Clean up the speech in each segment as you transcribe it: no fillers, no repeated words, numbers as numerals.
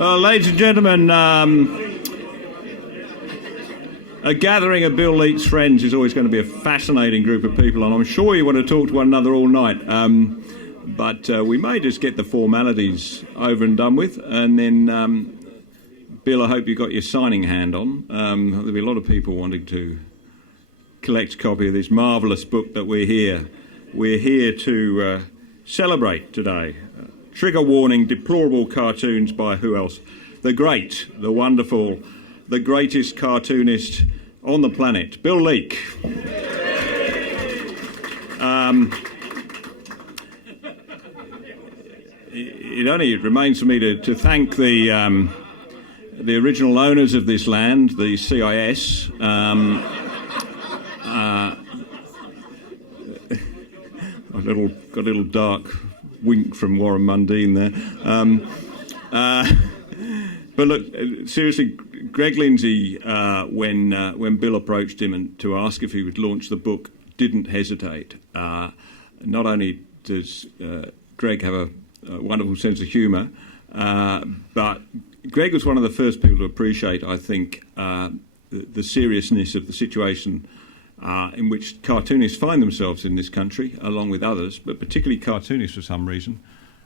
Ladies and gentlemen, a gathering of Bill Leake's friends is always going to be a fascinating group of people, and I'm sure you want to talk to one another all night. But we may just get the formalities over and done with, and then, Bill, I hope you got your signing hand on. There'll be a lot of people wanting to collect a copy of this marvellous book that we're here to celebrate today. Trigger warning, deplorable cartoons by who else? The great, the wonderful, the greatest cartoonist on the planet, Bill Leake. It only remains for me to thank the original owners of this land, the CIS. Got a little dark wink from Warren Mundine there. But look, seriously, Greg Lindsay, when Bill approached him and to ask if he would launch the book, didn't hesitate. Not only does Greg have a wonderful sense of humour, but Greg was one of the first people to appreciate, I think, the seriousness of the situation in which cartoonists find themselves in this country, along with others, but particularly cartoonists for some reason,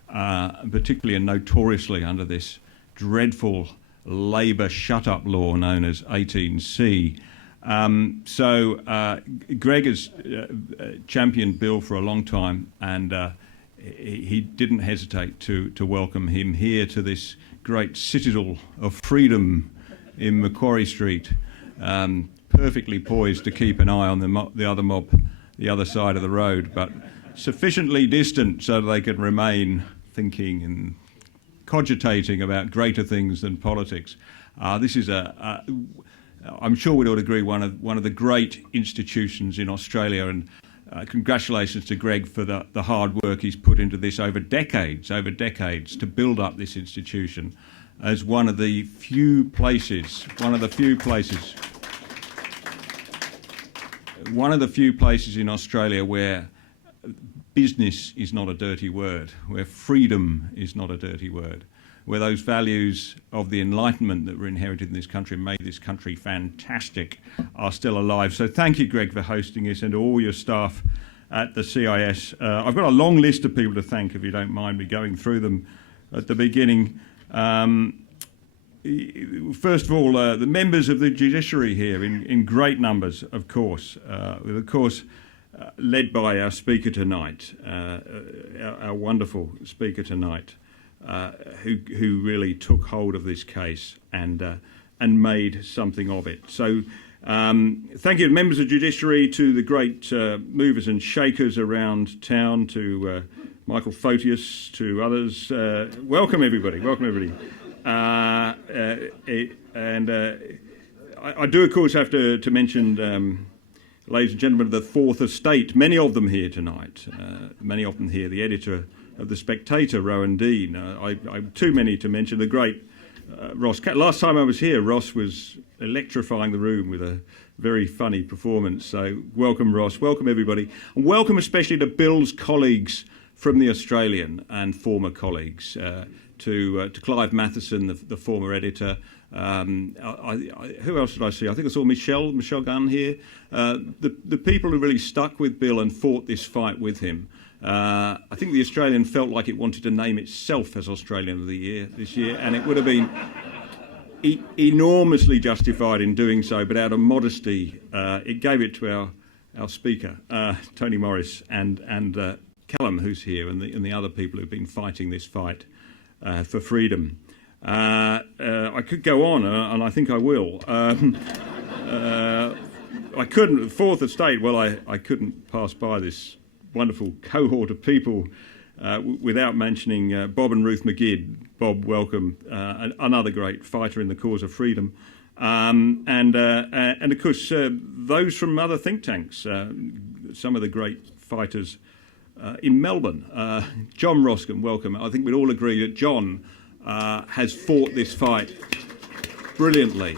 particularly and notoriously under this dreadful Labour shut-up law known as 18C. So Greg has championed Bill for a long time, and he didn't hesitate to welcome him here to this great citadel of freedom in Macquarie Street, perfectly poised to keep an eye on the other mob, the other side of the road, but sufficiently distant so they can remain thinking and cogitating about greater things than politics. This is I'm sure we'd all agree, one of the great institutions in Australia, and congratulations to Greg for the hard work he's put into this over decades to build up this institution as one of the few places in Australia where business is not a dirty word, where freedom is not a dirty word, where those values of the Enlightenment that were inherited in this country and made this country fantastic are still alive. So thank you, Greg, for hosting us, and to all your staff at the CIS. I've got a long list of people to thank, if you don't mind me going through them at the beginning. First of all, the members of the judiciary here in great numbers, of course, led by our speaker tonight, our wonderful speaker tonight, who really took hold of this case and made something of it. So thank you to members of the judiciary, to the great movers and shakers around town, to Michael Photius, to others. Welcome everybody. I do, of course, have to mention, ladies and gentlemen, the Fourth Estate, many of them here tonight, the editor of The Spectator, Rowan Dean. I'm too many to mention. The great Ross. Last time I was here, Ross was electrifying the room with a very funny performance. So welcome, Ross. Welcome, everybody. And welcome especially to Bill's colleagues from the Australian and former colleagues, to Clive Matheson, the former editor. Who else did I see? I think I saw Michelle Gunn here. The people who really stuck with Bill and fought this fight with him. I think the Australian felt like it wanted to name itself as Australian of the Year this year, and it would have been enormously justified in doing so, but out of modesty, it gave it to our speaker, Tony Morris, and Callum, who's here, and the other people who've been fighting this fight for freedom. I could go on, and I think I will. I couldn't, Fourth Estate, well, I couldn't pass by this wonderful cohort of people without mentioning Bob and Ruth McGid. Bob, welcome, another great fighter in the cause of freedom. And of course, those from other think tanks, some of the great fighters in Melbourne. John Roskin, welcome. I think we'd all agree that John has fought this fight brilliantly.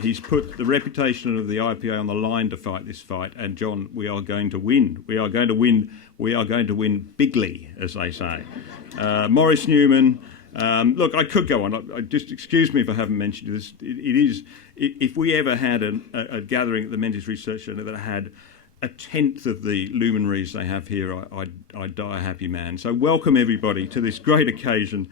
He's put the reputation of the IPA on the line to fight this fight, and John, we are going to win. We are going to win. We are going to win bigly, as they say. Maurice Newman, Look, I could go on. Just excuse me if I haven't mentioned this. If we ever had a gathering at the Menzies Research Centre that had a tenth of the luminaries they have here, I'd die a happy man. So welcome everybody to this great occasion.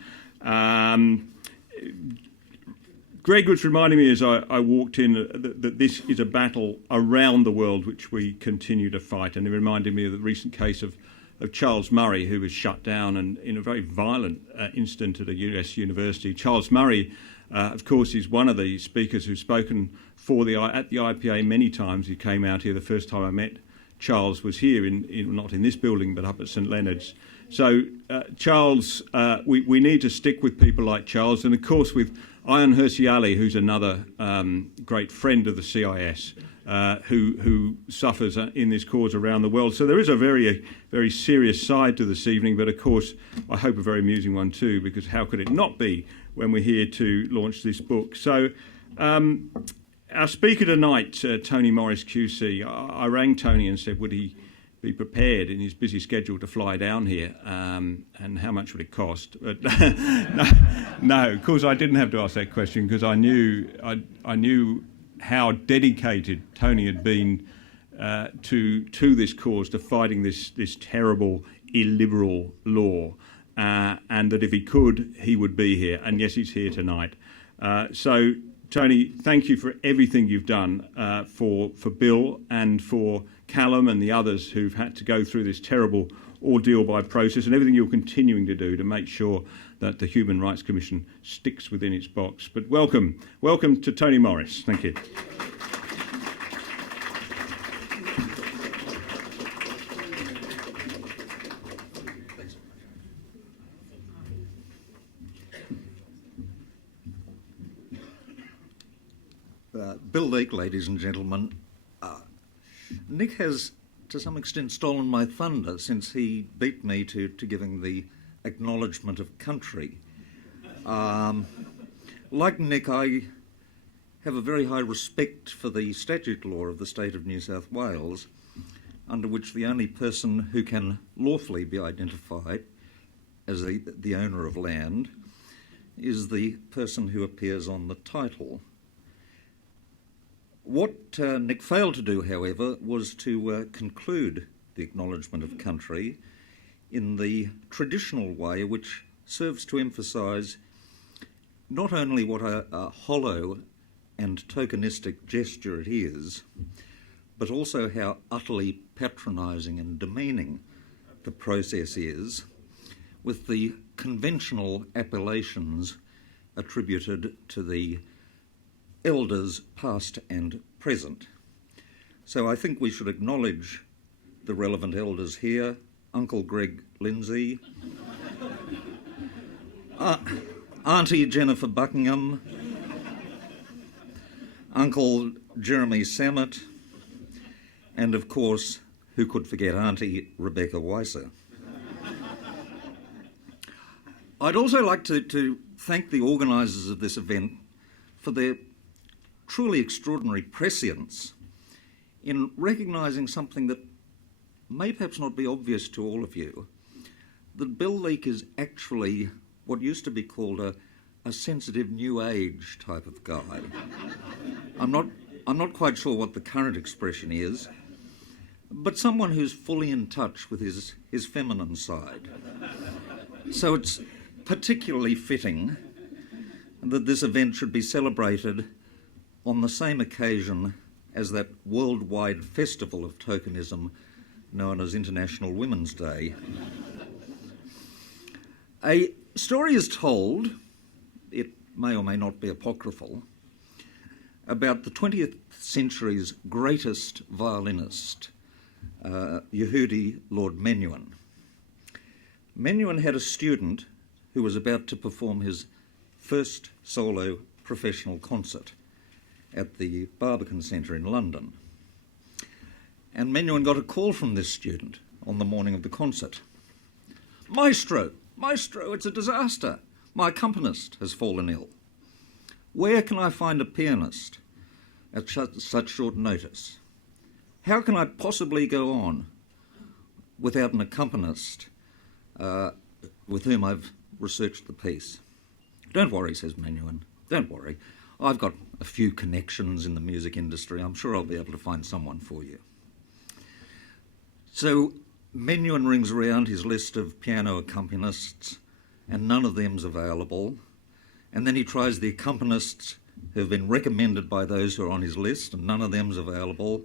Greg was reminding me as I walked in that this is a battle around the world which we continue to fight, and he reminded me of the recent case of Charles Murray, who was shut down and in a very violent incident at a US university. Charles Murray, of course, is one of the speakers who's spoken at the IPA many times. He came out here. The first time I met Charles was here, not in this building, but up at St Leonard's. So, Charles, we need to stick with people like Charles, and of course with Ayaan Hirsi Ali, who's another great friend of the CIS, who suffers in this cause around the world. So there is a very, very serious side to this evening, but of course I hope a very amusing one too, because how could it not be when we're here to launch this book? So our speaker tonight, Tony Morris QC, I rang Tony and said would he be prepared in his busy schedule to fly down here, and how much would it cost? But no, of course I didn't have to ask that question, because I knew how dedicated Tony had been to this cause, to fighting this terrible illiberal law, and that if he could, he would be here. And yes, he's here tonight. So, Tony, thank you for everything you've done for Bill and for Callum and the others who've had to go through this terrible ordeal by process, and everything you're continuing to do to make sure that the Human Rights Commission sticks within its box. But welcome to Tony Morris. Thank you. Bill Leake, ladies and gentlemen. Nick has, to some extent, stolen my thunder since he beat me to giving the acknowledgement of country. Like Nick, I have a very high respect for the statute law of the state of New South Wales, under which the only person who can lawfully be identified as the owner of land is the person who appears on the title. What Nick failed to do, however, was to conclude the acknowledgement of country in the traditional way, which serves to emphasise not only what a hollow and tokenistic gesture it is, but also how utterly patronising and demeaning the process is, with the conventional appellations attributed to the elders past and present. So I think we should acknowledge the relevant elders here: Uncle Greg Lindsay, Auntie Jennifer Buckingham, Uncle Jeremy Samet, and of course, who could forget Auntie Rebecca Weiser. I'd also like to thank the organisers of this event for their truly extraordinary prescience in recognising something that may perhaps not be obvious to all of you, that Bill Leake is actually what used to be called a sensitive new age type of guy. I'm not quite sure what the current expression is, but someone who's fully in touch with his feminine side. So it's particularly fitting that this event should be celebrated on the same occasion as that worldwide festival of tokenism known as International Women's Day. A story is told, it may or may not be apocryphal, about the 20th century's greatest violinist, Yehudi Lord Menuhin. Menuhin had a student who was about to perform his first solo professional concert at the Barbican Centre in London. And Menuhin got a call from this student on the morning of the concert. Maestro, it's a disaster. My accompanist has fallen ill. Where can I find a pianist at such short notice? How can I possibly go on without an accompanist with whom I've researched the piece? "Don't worry," says Menuhin, "don't worry. I've got a few connections in the music industry. I'm sure I'll be able to find someone for you." So Menuhin rings around his list of piano accompanists, and none of them's available. And then he tries the accompanists who have been recommended by those who are on his list, and none of them's available.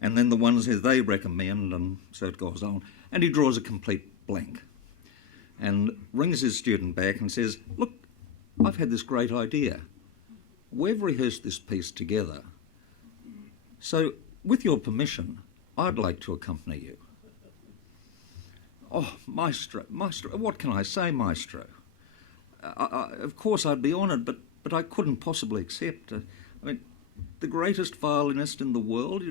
And then the ones who they recommend, and so it goes on. And he draws a complete blank and rings his student back and says, "Look, I've had this great idea. We've rehearsed this piece together. So, with your permission, I'd like to accompany you." "Oh, maestro, what can I say, maestro? Of course I'd be honoured, but I couldn't possibly accept. I mean, the greatest violinist in the world,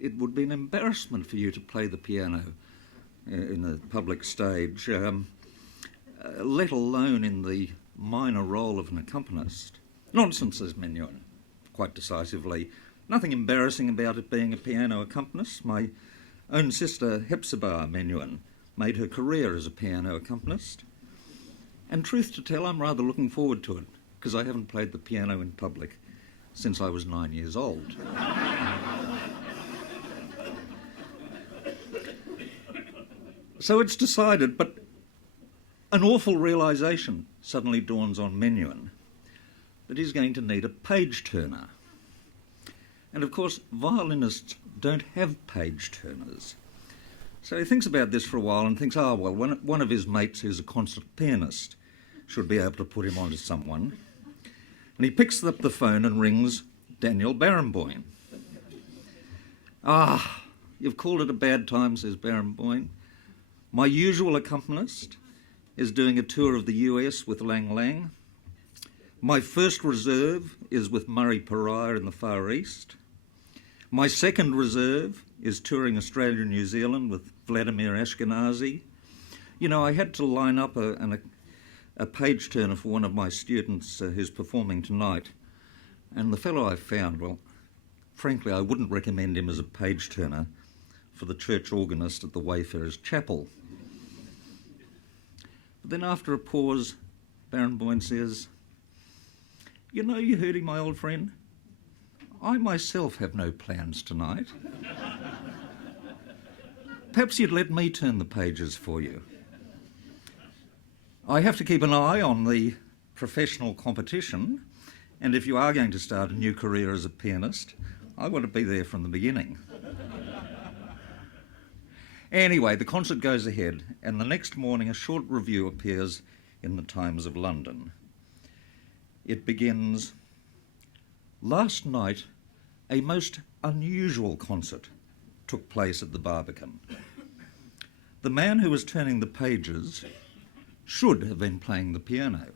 it would be an embarrassment for you to play the piano in a public stage, let alone in the minor role of an accompanist." "Nonsense," says Menuhin, quite decisively. "Nothing embarrassing about it being a piano accompanist. My own sister, Hepzibah Menuhin, made her career as a piano accompanist. And truth to tell, I'm rather looking forward to it, because I haven't played the piano in public since I was 9 years old." So it's decided, but an awful realisation suddenly dawns on Menuhin, that he's going to need a page-turner. And of course, violinists don't have page-turners. So he thinks about this for a while and thinks, one of his mates who's a concert pianist should be able to put him onto someone. And he picks up the phone and rings Daniel Barenboim. "Ah, you've called it a bad time," says Barenboim. "My usual accompanist is doing a tour of the US with Lang Lang. My first reserve is with Murray Pariah in the Far East. My second reserve is touring Australia and New Zealand with Vladimir Ashkenazi. You know, I had to line up a page-turner for one of my students who's performing tonight. And the fellow I found, well, frankly, I wouldn't recommend him as a page-turner for the church organist at the Wayfarers Chapel." But then after a pause, Barenboim says, "You know, you hurting my old friend? I myself have no plans tonight. Perhaps you'd let me turn the pages for you. I have to keep an eye on the professional competition, and if you are going to start a new career as a pianist, I want to be there from the beginning." Anyway, the concert goes ahead, and the next morning a short review appears in the Times of London. It begins, "Last night, a most unusual concert took place at the Barbican. The man who was turning the pages should have been playing the piano.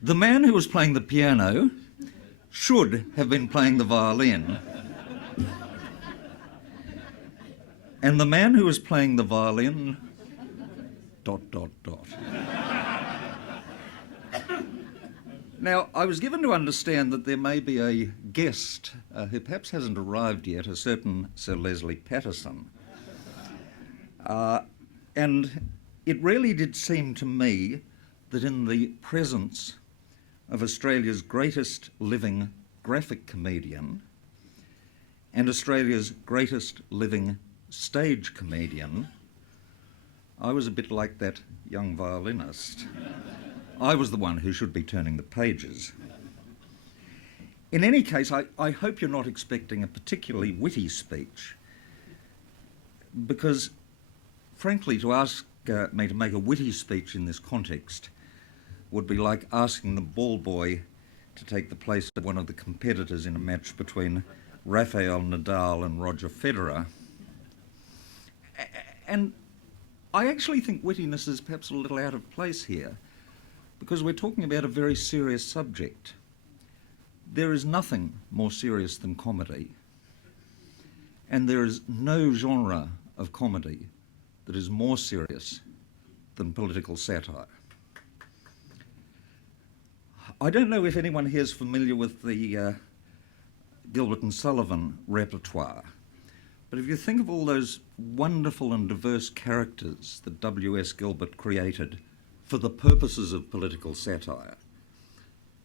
The man who was playing the piano should have been playing the violin. And the man who was playing the violin... ... Now, I was given to understand that there may be a guest who perhaps hasn't arrived yet, a certain Sir Leslie Patterson. And it really did seem to me that in the presence of Australia's greatest living graphic comedian and Australia's greatest living stage comedian, I was a bit like that young violinist. I was the one who should be turning the pages. In any case, I hope you're not expecting a particularly witty speech, because, frankly, to ask me to make a witty speech in this context would be like asking the ball boy to take the place of one of the competitors in a match between Rafael Nadal and Roger Federer. And I actually think wittiness is perhaps a little out of place here, because we're talking about a very serious subject. There is nothing more serious than comedy, and there is no genre of comedy that is more serious than political satire. I don't know if anyone here is familiar with the Gilbert and Sullivan repertoire, but if you think of all those wonderful and diverse characters that W.S. Gilbert created for the purposes of political satire.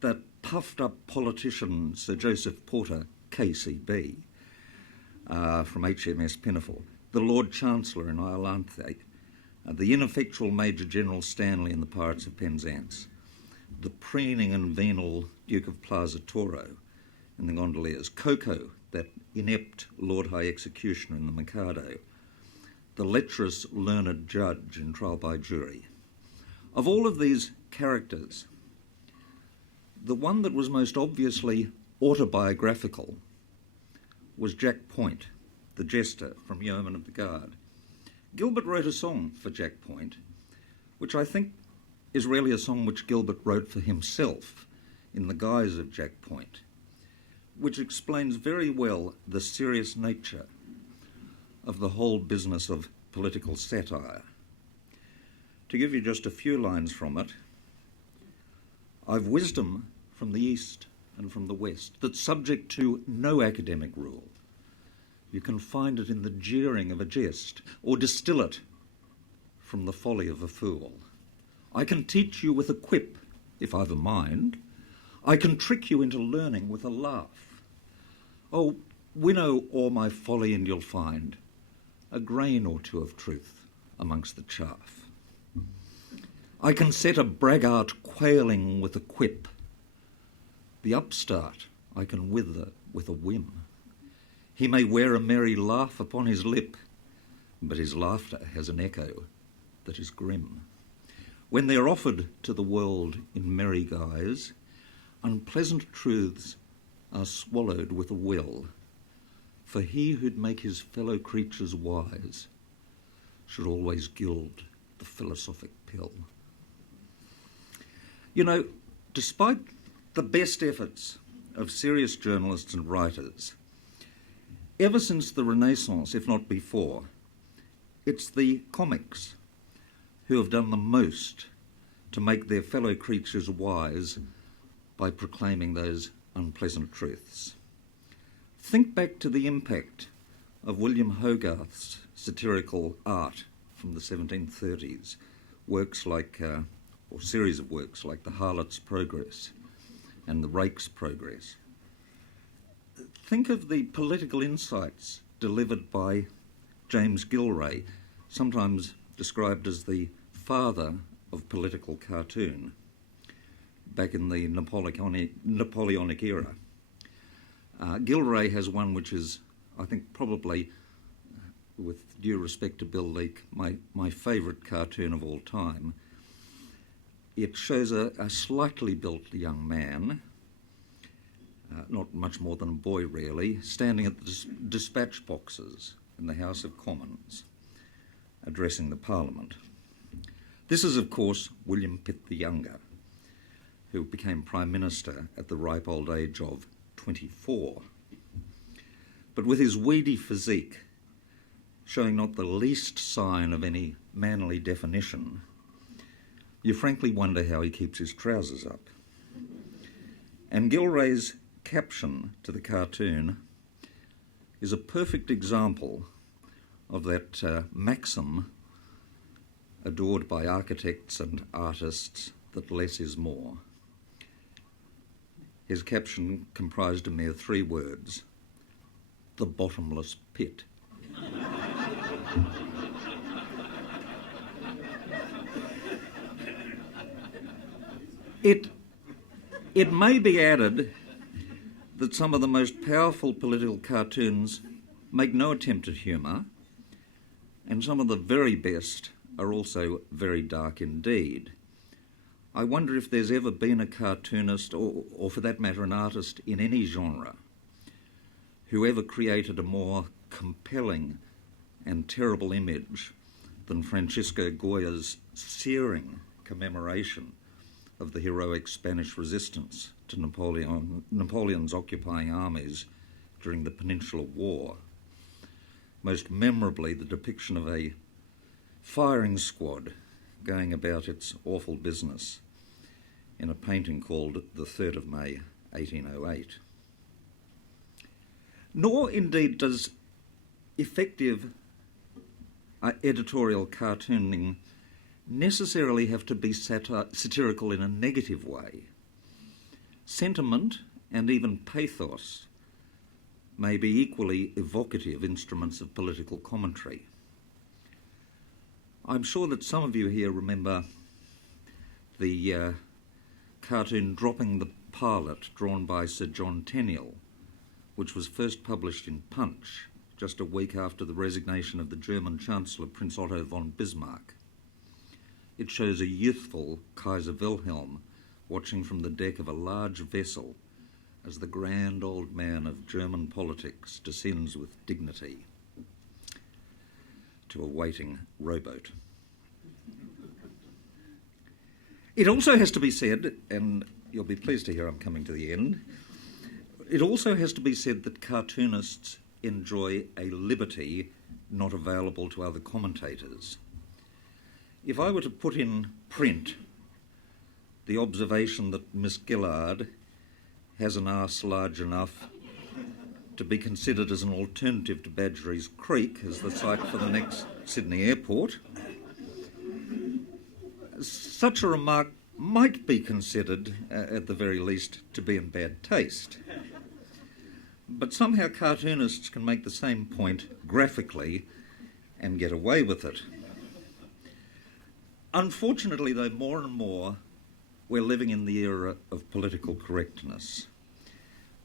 That puffed-up politician, Sir Joseph Porter, KCB, from HMS Pinafore, the Lord Chancellor in Iolanthe, the ineffectual Major General Stanley in the Pirates of Penzance, the preening and venal Duke of Plaza Toro in the Gondoliers, Coco, that inept Lord High Executioner in the Mikado, the lecherous learned judge in Trial by Jury. Of all of these characters, the one that was most obviously autobiographical was Jack Point, the jester from Yeoman of the Guard. Gilbert wrote a song for Jack Point, which I think is really a song which Gilbert wrote for himself in the guise of Jack Point, which explains very well the serious nature of the whole business of political satire. To give you just a few lines from it, I've wisdom from the East and from the West that's subject to no academic rule. You can find it in the jeering of a jest, or distill it from the folly of a fool. I can teach you with a quip, if I've a mind. I can trick you into learning with a laugh. Oh, winnow o'er my folly and you'll find a grain or two of truth amongst the chaff. I can set a braggart quailing with a quip. The upstart I can wither with a whim. He may wear a merry laugh upon his lip, but his laughter has an echo that is grim. When they're offered to the world in merry guise, unpleasant truths are swallowed with a will, for he who'd make his fellow creatures wise should always gild the philosophic pill. You know, despite the best efforts of serious journalists and writers, ever since the Renaissance, if not before, it's the comics who have done the most to make their fellow creatures wise by proclaiming those unpleasant truths. Think back to the impact of William Hogarth's satirical art from the 1730s, works like, or series of works like The Harlot's Progress and The Rake's Progress. Think of the political insights delivered by James Gilray, sometimes described as the father of political cartoon, back in the Napoleonic era. Gilray has one which is, I think, probably, with due respect to Bill Leake, my favourite cartoon of all time. It shows a slightly built young man, not much more than a boy really, standing at the dispatch boxes in the House of Commons, addressing the Parliament. This is, of course, William Pitt the Younger, who became Prime Minister at the ripe old age of 24. But with his weedy physique, showing not the least sign of any manly definition, you frankly wonder how he keeps his trousers up. And Gilray's caption to the cartoon is a perfect example of that maxim adored by architects and artists that less is more. His caption comprised a mere 3 words: the bottomless pit. It may be added that some of the most powerful political cartoons make no attempt at humour, and some of the very best are also very dark indeed. I wonder if there's ever been a cartoonist, or for that matter an artist in any genre, who ever created a more compelling and terrible image than Francisco Goya's searing commemoration of the heroic Spanish resistance to Napoleon's occupying armies during the Peninsular War. Most memorably, the depiction of a firing squad going about its awful business in a painting called The 3rd of May, 1808. Nor, indeed, does effective editorial cartooning necessarily have to be satirical in a negative way. Sentiment and even pathos may be equally evocative instruments of political commentary. I'm sure that some of you here remember the cartoon Dropping the Pilot, drawn by Sir John Tenniel, which was first published in Punch just a week after the resignation of the German Chancellor Prince Otto von Bismarck. It shows a youthful Kaiser Wilhelm watching from the deck of a large vessel as the grand old man of German politics descends with dignity to a waiting rowboat. It also has to be said, and you'll be pleased to hear I'm coming to the end, it also has to be said that cartoonists enjoy a liberty not available to other commentators. If I were to put in print the observation that Miss Gillard has an arse large enough to be considered as an alternative to Badgerys Creek as the site for the next Sydney airport, such a remark might be considered, at the very least, to be in bad taste. But somehow cartoonists can make the same point graphically and get away with it. Unfortunately, though, more and more we're living in the era of political correctness.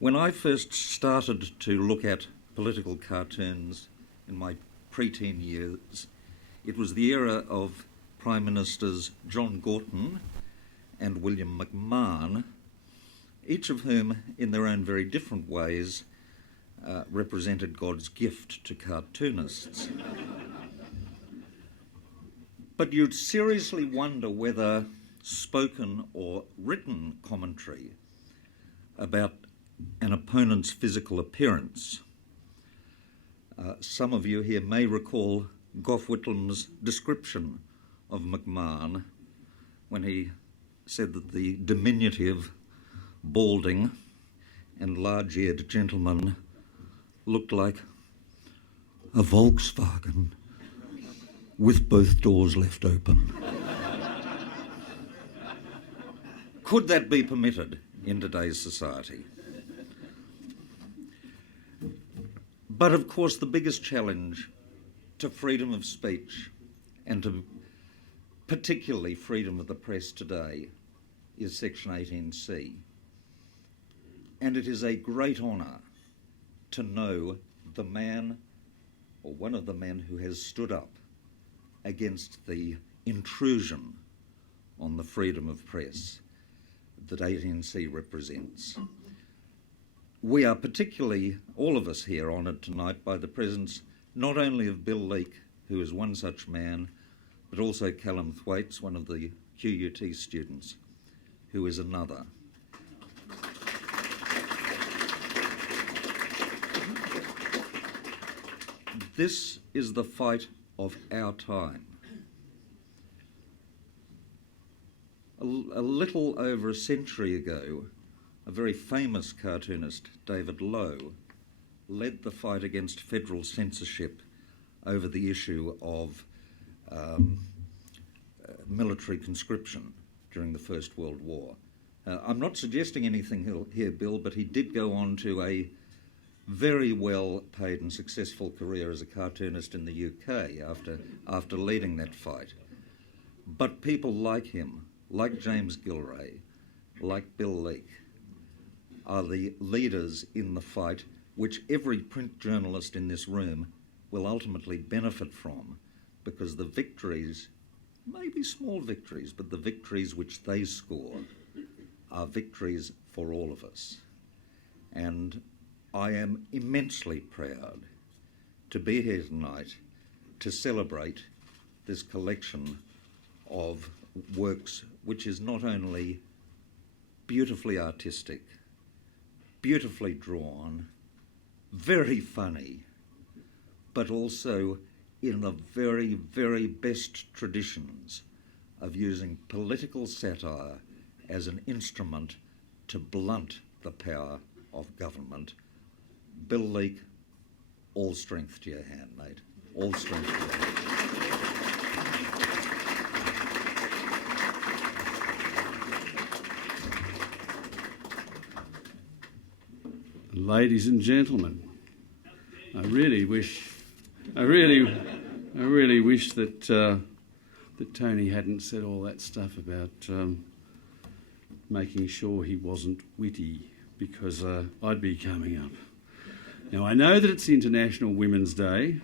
When I first started to look at political cartoons in my preteen years, it was the era of Prime Ministers John Gorton and William McMahon, each of whom, in their own very different ways, represented God's gift to cartoonists. But you'd seriously wonder whether spoken or written commentary about an opponent's physical appearance. Some of you here may recall Gough Whitlam's description of McMahon when he said that the diminutive, balding and large-eared gentleman looked like a Volkswagen with both doors left open. Could that be permitted in today's society? But of course the biggest challenge to freedom of speech and to particularly freedom of the press today is Section 18C. And it is a great honour to know the man or one of the men who has stood up against the intrusion on the freedom of press that 18C represents. We are particularly, all of us here, honoured tonight by the presence not only of Bill Leake, who is one such man, but also Callum Thwaites, one of the QUT students, who is another. This is the fight of our time. A little over a century ago, a very famous cartoonist, David Lowe, led the fight against federal censorship over the issue of military conscription during the First World War. I'm not suggesting anything here, Bill, but he did go on to a very well-paid and successful career as a cartoonist in the UK after leading that fight. But people like him, like James Gilray, like Bill Leake, are the leaders in the fight which every print journalist in this room will ultimately benefit from, because the victories, maybe small victories, but the victories which they score are victories for all of us. And I am immensely proud to be here tonight to celebrate this collection of works which is not only beautifully artistic, beautifully drawn, very funny, but also in the very, very best traditions of using political satire as an instrument to blunt the power of government. Bill Leake, all strength to your hand, mate. All strength to your hand. Ladies and gentlemen, I really wish that that Tony hadn't said all that stuff about making sure he wasn't witty, because I'd be coming up. Now, I know that it's International Women's Day,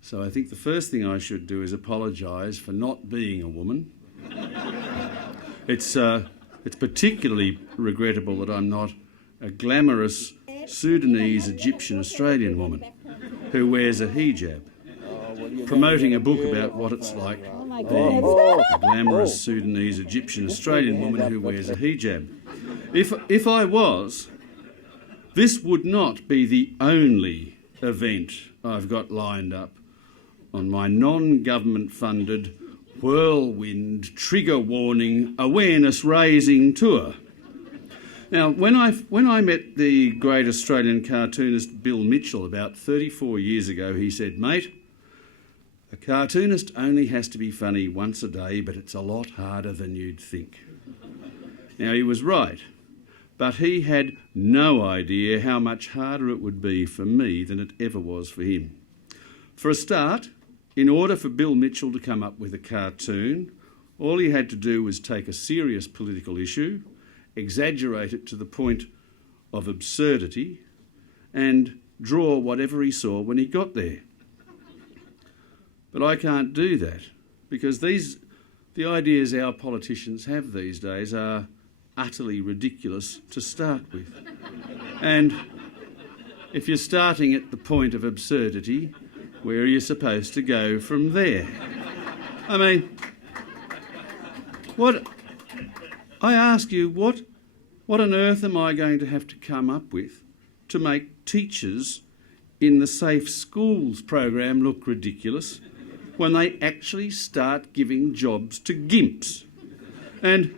so I think the first thing I should do is apologise for not being a woman. It's particularly regrettable that I'm not a glamorous Sudanese Egyptian Australian woman who wears a hijab, promoting a book about what it's like being a glamorous Sudanese Egyptian Australian woman who wears a hijab. If I was, this would not be the only event I've got lined up on my non-government funded whirlwind trigger warning awareness raising tour. Now, when I met the great Australian cartoonist Bill Mitchell about 34 years ago, he said, "Mate, a cartoonist only has to be funny once a day, but it's a lot harder than you'd think." Now, he was right, but he had no idea how much harder it would be for me than it ever was for him. For a start, in order for Bill Mitchell to come up with a cartoon, all he had to do was take a serious political issue, exaggerate it to the point of absurdity, and draw whatever he saw when he got there. But I can't do that, because the ideas our politicians have these days are utterly ridiculous to start with. And if you're starting at the point of absurdity, where are you supposed to go from there? I mean, I ask you, what on earth am I going to have to come up with to make teachers in the Safe Schools program look ridiculous when they actually start giving jobs to gimps? And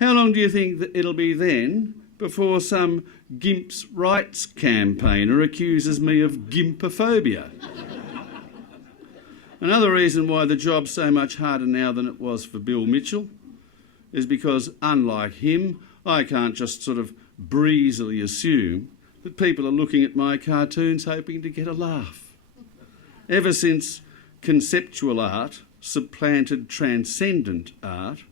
how long do you think that it'll be then before some gimps' rights campaigner accuses me of gimpophobia? Another reason why the job's so much harder now than it was for Bill Mitchell is because, unlike him, I can't just sort of breezily assume that people are looking at my cartoons hoping to get a laugh. Ever since conceptual art supplanted transcendent art,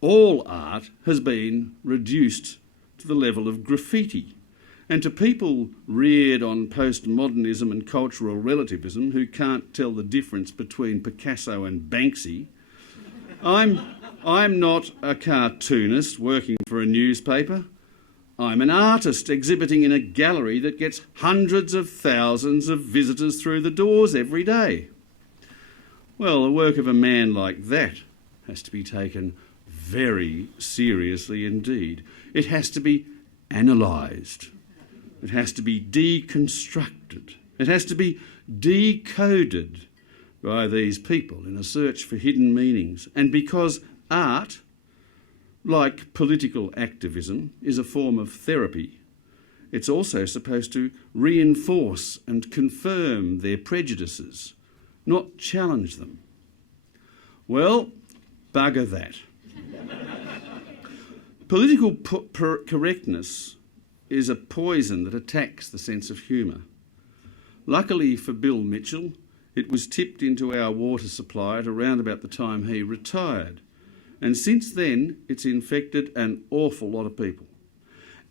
all art has been reduced to the level of graffiti. And to people reared on postmodernism and cultural relativism who can't tell the difference between Picasso and Banksy, I'm not a cartoonist working for a newspaper. I'm an artist exhibiting in a gallery that gets hundreds of thousands of visitors through the doors every day. Well, the work of a man like that has to be taken very seriously indeed. It has to be analysed. It has to be deconstructed. It has to be decoded by these people in a search for hidden meanings. And because art, like political activism, is a form of therapy, it's also supposed to reinforce and confirm their prejudices, not challenge them. Well, bugger that. Political correctness is a poison that attacks the sense of humour. Luckily for Bill Mitchell, it was tipped into our water supply at around about the time he retired. And since then, it's infected an awful lot of people.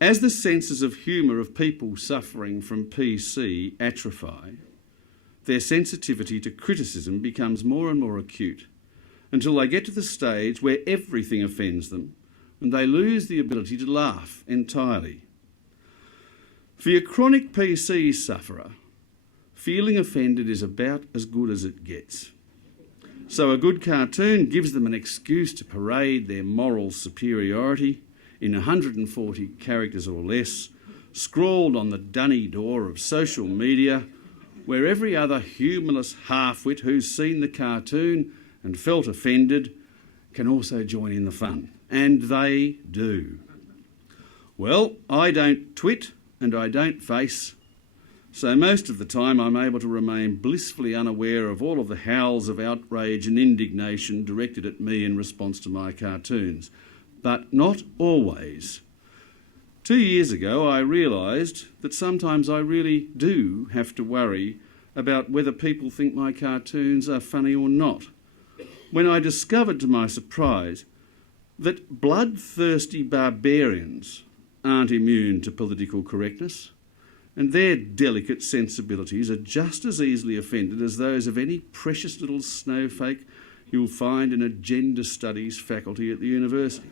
As the senses of humour of people suffering from PC atrophy, their sensitivity to criticism becomes more and more acute until they get to the stage where everything offends them and they lose the ability to laugh entirely. For your chronic PC sufferer, feeling offended is about as good as it gets. So a good cartoon gives them an excuse to parade their moral superiority in 140 characters or less, scrawled on the dunny door of social media, where every other humorless half-wit who's seen the cartoon and felt offended can also join in the fun. And they do. Well, I don't twit and I don't face, so most of the time I'm able to remain blissfully unaware of all of the howls of outrage and indignation directed at me in response to my cartoons. But not always. 2 years ago, I realised that sometimes I really do have to worry about whether people think my cartoons are funny or not, when I discovered to my surprise that bloodthirsty barbarians aren't immune to political correctness, and their delicate sensibilities are just as easily offended as those of any precious little snowflake you'll find in a gender studies faculty at the university.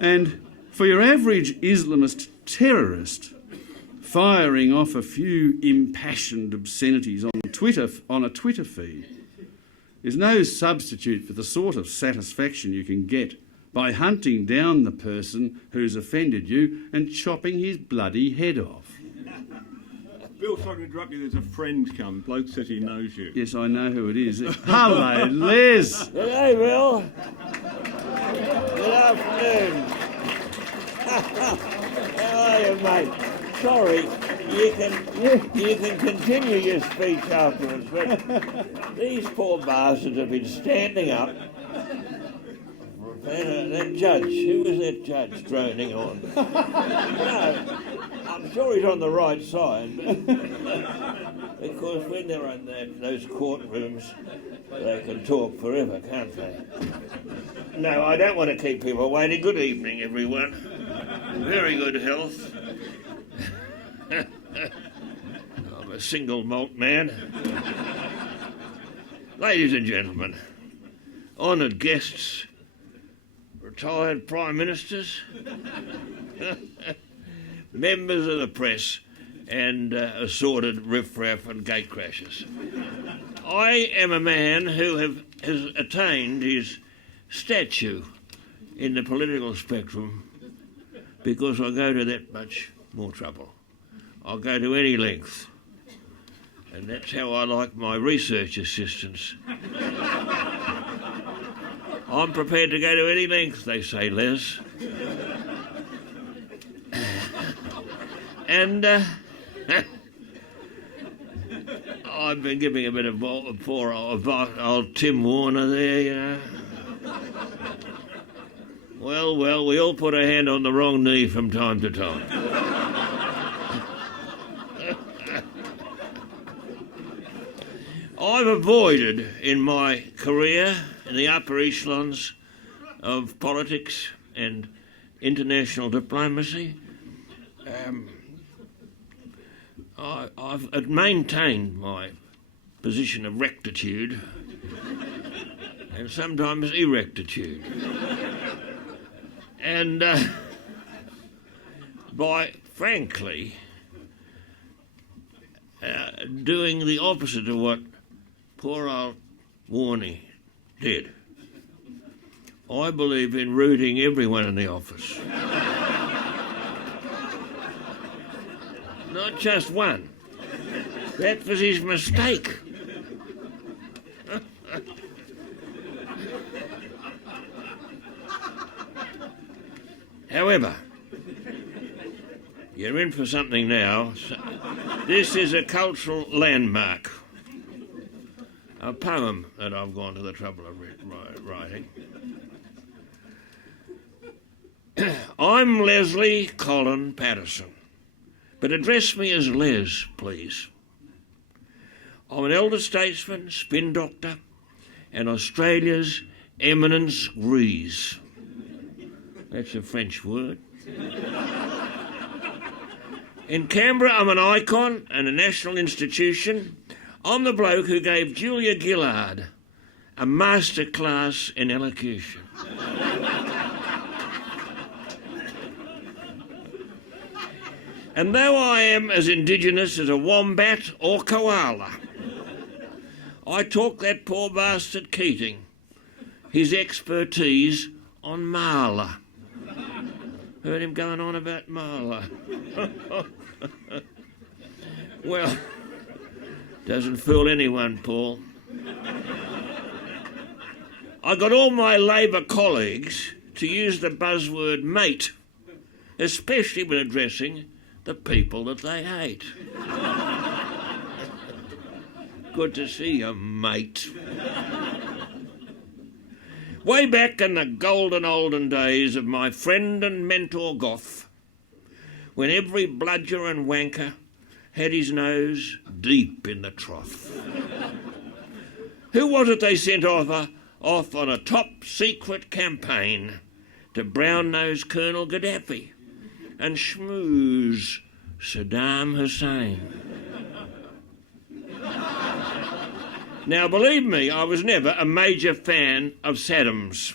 And for your average Islamist terrorist, firing off a few impassioned obscenities on a Twitter feed is no substitute for the sort of satisfaction you can get by hunting down the person who's offended you and chopping his bloody head off. Bill, sorry to interrupt you, there's a friend come. Bloke says he knows you. Yes, I know who it is. Hello, Les. G'day, Bill. Good afternoon. How are you, mate? Sorry, you can continue your speech afterwards, but these poor bastards have been standing up. That judge, who was that judge droning on? No, I'm sure he's on the right side, but because when they're in those courtrooms, they can talk forever, can't they? No, I don't want to keep people waiting. Good evening, everyone. Very good health. I'm a single malt man. Ladies and gentlemen, honoured guests, retired prime ministers, members of the press, and assorted riffraff and gatecrashers. I am a man who has attained his statue in the political spectrum because I go to that much more trouble. I'll go to any length. And that's how I like my research assistants. I'm prepared to go to any length, they say, Les. And I've been giving a bit of poor old Tim Warner there, you know. Well, we all put a hand on the wrong knee from time to time. I've avoided in my career in the upper echelons of politics and international diplomacy. I've maintained my position of rectitude and sometimes erectitude. And by, frankly, doing the opposite of what poor old Warney did. I believe in rooting everyone in the office. Not just one. That was his mistake. However, you're in for something now. This is a cultural landmark. A poem that I've gone to the trouble of writing. I'm Leslie Colin Patterson, but address me as Les, please. I'm an elder statesman, spin doctor, and Australia's eminence grise. That's a French word. In Canberra, I'm an icon and a national institution. I'm the bloke who gave Julia Gillard a masterclass in elocution. And though I am as indigenous as a wombat or koala, I taught that poor bastard Keating his expertise on Marla. Heard him going on about Marla. Well, doesn't fool anyone, Paul. I got all my Labor colleagues to use the buzzword mate, especially when addressing the people that they hate. Good to see you, mate. Way back in the golden olden days of my friend and mentor Goth, when every bludger and wanker had his nose deep in the trough. Who was it they sent off on a top-secret campaign to brown-nose Colonel Gaddafi and schmooze Saddam Hussein? Now, believe me, I was never a major fan of Saddam's.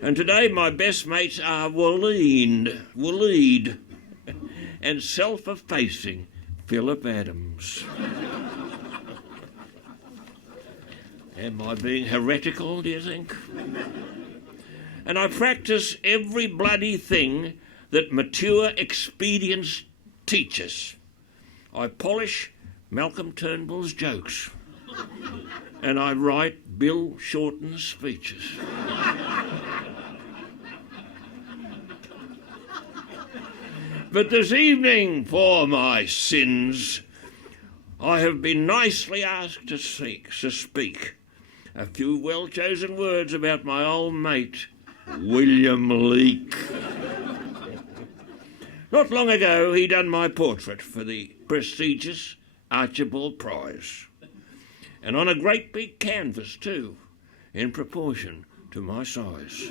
And today my best mates are Waleed and self-effacing Philip Adams. Am I being heretical, do you think? And I practice every bloody thing that mature experience teaches. I polish Malcolm Turnbull's jokes. And I write Bill Shorten's speeches. But this evening, for my sins, I have been nicely asked to speak a few well-chosen words about my old mate, William Leake. Not long ago, he done my portrait for the prestigious Archibald Prize. And on a great big canvas, too, in proportion to my size.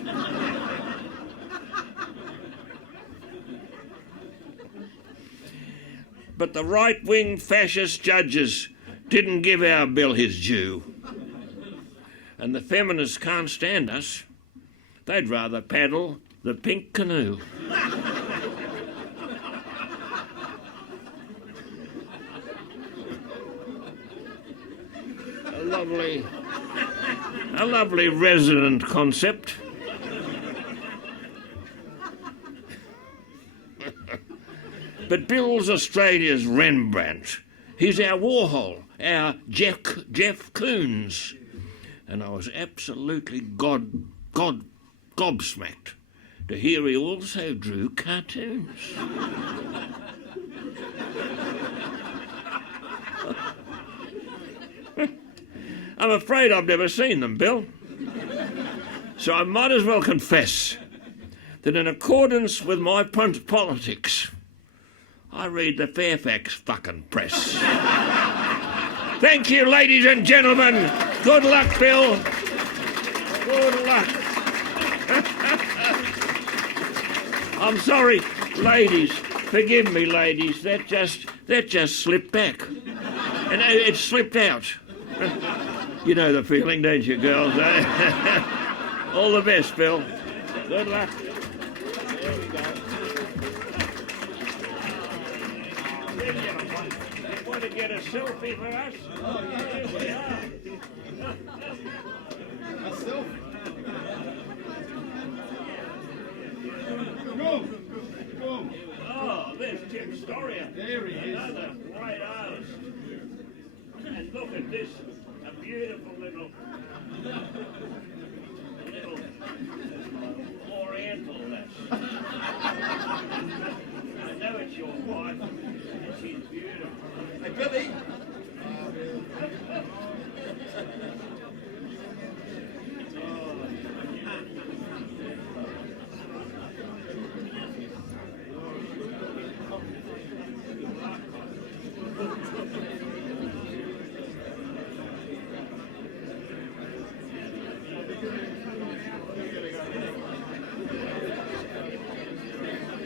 But the right-wing fascist judges didn't give our Bill his due. And the feminists can't stand us. They'd rather paddle the pink canoe. A lovely resonant concept. But Bill's Australia's Rembrandt. He's our Warhol, our Jeff Koons. And I was absolutely gobsmacked to hear he also drew cartoons. I'm afraid I've never seen them, Bill. So I might as well confess that in accordance with my politics, I read the Fairfax fucking press. Thank you, ladies and gentlemen. Good luck, Bill. Good luck. I'm sorry, ladies. Forgive me, ladies. That just slipped back. And it slipped out. You know the feeling, don't you, girls? All the best, Bill. Good luck. There we go. You want to get a selfie for us? Oh, yeah. Here we are. A selfie? Go. Oh, there's Tim Storia. There he is. Another great artist. And look at this. A beautiful little oriental, that's. I know it's your wife, and she's beautiful. Hey, Billy!